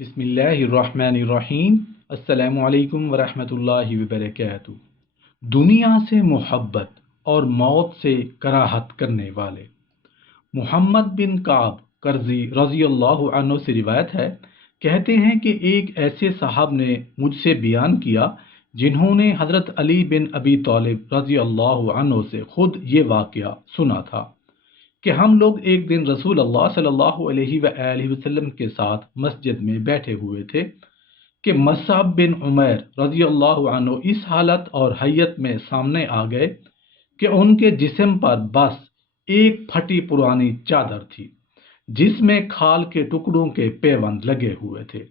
بسم اللہ الرحمن الرحیم۔ السلام علیکم ورحمۃ اللہ وبرکاتہ۔ دنیا سے محبت اور موت سے کراہت کرنے والے محمد بن کعب کرزی رضی اللہ عنہ سے روایت ہے، کہتے ہیں کہ ایک ایسے صاحب نے مجھ سے بیان کیا جنہوں نے حضرت علی بن ابی طالب رضی اللہ عنہ سے خود یہ واقعہ سنا تھا کہ ہم لوگ ایک دن رسول اللہ صلی اللہ علیہ وآلہ وسلم کے ساتھ مسجد میں بیٹھے ہوئے تھے کہ مصعب بن عمیر رضی اللہ عنہ اس حالت اور حیت میں سامنے آ گئے کہ ان کے جسم پر بس ایک پھٹی پرانی چادر تھی جس میں کھال کے ٹکڑوں کے پیوند لگے ہوئے تھے۔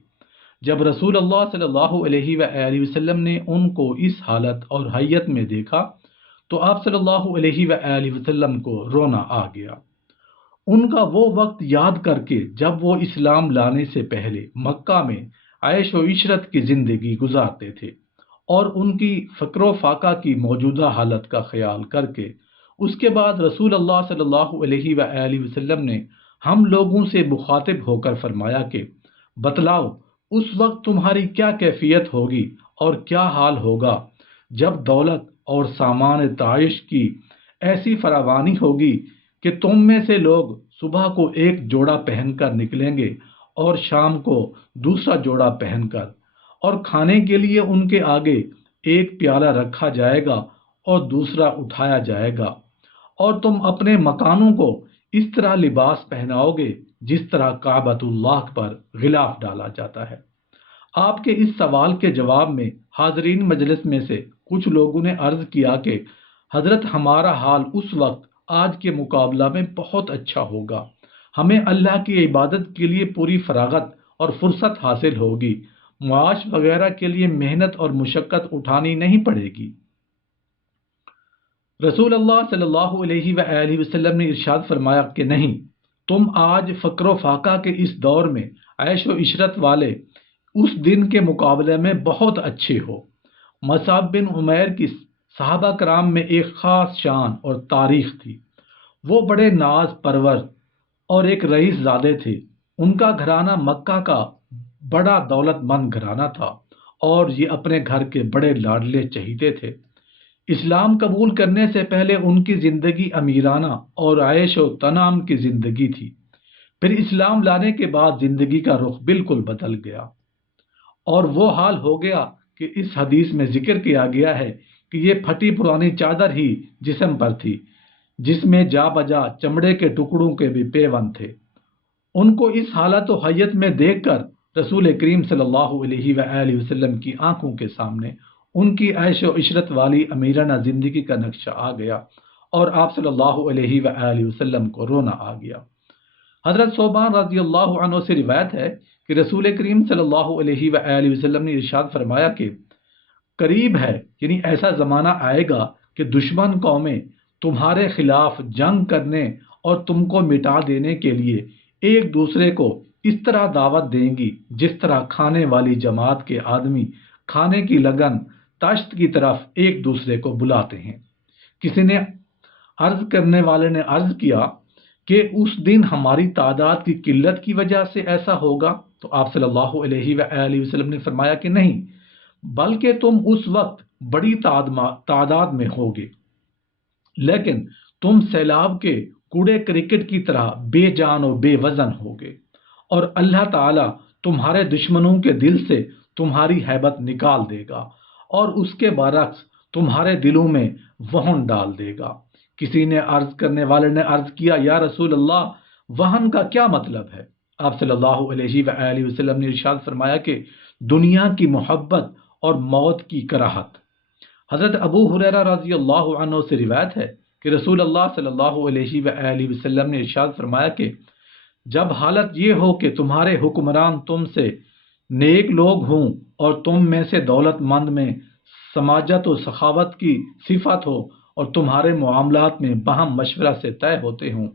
جب رسول اللہ صلی اللہ علیہ وآلہ وسلم نے ان کو اس حالت اور حیت میں دیکھا تو آپ صلی اللہ علیہ وآلہ وسلم کو رونا آ گیا۔ ان کا وہ وقت یاد کر کے جب وہ اسلام لانے سے پہلے مکہ میں عیش و عشرت کی زندگی گزارتے تھے، اور ان کی فقر و فاقہ کی موجودہ حالت کا خیال کر کے اس کے بعد رسول اللہ صلی اللہ علیہ وآلہ وسلم نے ہم لوگوں سے مخاطب ہو کر فرمایا کہ بتلاؤ اس وقت تمہاری کیا کیفیت ہوگی اور کیا حال ہوگا جب دولت اور سامان تعیش کی ایسی فراوانی ہوگی کہ تم میں سے لوگ صبح کو ایک جوڑا پہن کر نکلیں گے اور شام کو دوسرا جوڑا پہن کر، اور کھانے کے لیے ان کے آگے ایک پیالہ رکھا جائے گا اور دوسرا اٹھایا جائے گا، اور تم اپنے مکانوں کو اس طرح لباس پہناؤ گے جس طرح کعبۃ اللہ پر غلاف ڈالا جاتا ہے۔ آپ کے اس سوال کے جواب میں حاضرین مجلس میں سے کچھ لوگوں نے عرض کیا کہ حضرت ہمارا حال اس وقت آج کے مقابلہ میں بہت اچھا ہوگا، ہمیں اللہ کی عبادت کے لیے پوری فراغت اور فرصت حاصل ہوگی، معاش وغیرہ کے لیے محنت اور مشقت اٹھانی نہیں پڑے گی۔ رسول اللہ صلی اللہ علیہ وآلہ وسلم نے ارشاد فرمایا کہ نہیں، تم آج فقر و فاقہ کے اس دور میں عیش و عشرت والے اس دن کے مقابلے میں بہت اچھے ہو۔ مصعب بن عمیر کی صحابہ کرام میں ایک خاص شان اور تاریخ تھی۔ وہ بڑے ناز پرور اور ایک رئیس زادے تھے۔ ان کا گھرانہ مکہ کا بڑا دولت مند گھرانہ تھا اور یہ اپنے گھر کے بڑے لاڈلے چہیتے تھے۔ اسلام قبول کرنے سے پہلے ان کی زندگی امیرانہ اور عیش و تنعم کی زندگی تھی، پھر اسلام لانے کے بعد زندگی کا رخ بالکل بدل گیا، اور وہ حال ہو گیا کہ اس حدیث میں ذکر کیا گیا ہے کہ یہ پھٹی پرانی چادر ہی جسم پر تھی جس میں جا بجا چمڑے کے ٹکڑوں کے بھی پیوند تھے۔ ان کو اس حالت و حیت میں دیکھ کر رسول کریم صلی اللہ علیہ وآلہ وسلم کی آنکھوں کے سامنے ان کی عیش و عشرت والی امیرانہ زندگی کا نقشہ آ گیا، اور آپ صلی اللہ علیہ وآلہ وسلم کو رونا آ گیا۔ حضرت ثوبان رضی اللہ عنہ سے روایت ہے کہ رسول کریم صلی اللہ علیہ وآلہ وسلم نے ارشاد فرمایا کہ قریب ہے، یعنی ایسا زمانہ آئے گا کہ دشمن قومیں تمہارے خلاف جنگ کرنے اور تم کو مٹا دینے کے لیے ایک دوسرے کو اس طرح دعوت دیں گی جس طرح کھانے والی جماعت کے آدمی کھانے کی لگن تشت کی طرف ایک دوسرے کو بلاتے ہیں۔ کسی نے عرض کرنے والے نے عرض کیا کہ اس دن ہماری تعداد کی قلت کی وجہ سے ایسا ہوگا؟ تو آپ صلی اللہ علیہ وآلہ وسلم نے فرمایا کہ نہیں، بلکہ تم اس وقت بڑی تعداد میں ہوگے، لیکن تم سیلاب کے کوڑے کرکٹ کی طرح بے جان و بے وزن ہوگے، اور اللہ تعالیٰ تمہارے دشمنوں کے دل سے تمہاری ہیبت نکال دے گا اور اس کے برعکس تمہارے دلوں میں وہن ڈال دے گا۔ کسی نے عرض کرنے والے نے عرض کیا، یا رسول اللہ، وہن کا کیا مطلب ہے؟ آپ صلی اللہ علیہ وآلہ وسلم نے ارشاد فرمایا کہ دنیا کی محبت اور موت کی کراہت۔ حضرت ابو ہریرہ رضی اللہ عنہ سے روایت ہے کہ رسول اللہ صلی اللہ علیہ وآلہ وسلم نے ارشاد فرمایا کہ جب حالت یہ ہو کہ تمہارے حکمران تم سے نیک لوگ ہوں اور تم میں سے دولت مند میں سماجت و سخاوت کی صفت ہو اور تمہارے معاملات میں باہم مشورہ سے طے ہوتے ہوں،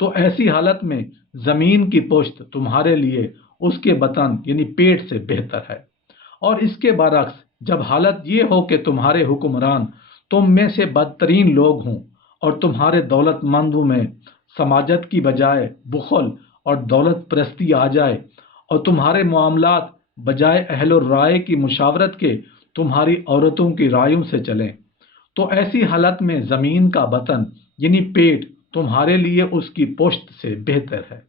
تو ایسی حالت میں زمین کی پشت تمہارے لیے اس کے بطن یعنی پیٹ سے بہتر ہے، اور اس کے برعکس جب حالت یہ ہو کہ تمہارے حکمران تم میں سے بدترین لوگ ہوں اور تمہارے دولت مندوں میں سماجت کی بجائے بخل اور دولت پرستی آ جائے اور تمہارے معاملات بجائے اہل و رائے کی مشاورت کے تمہاری عورتوں کی رائیوں سے چلیں، تو ایسی حالت میں زمین کا بطن یعنی پیٹ تمہارے لیے اس کی پشت سے بہتر ہے۔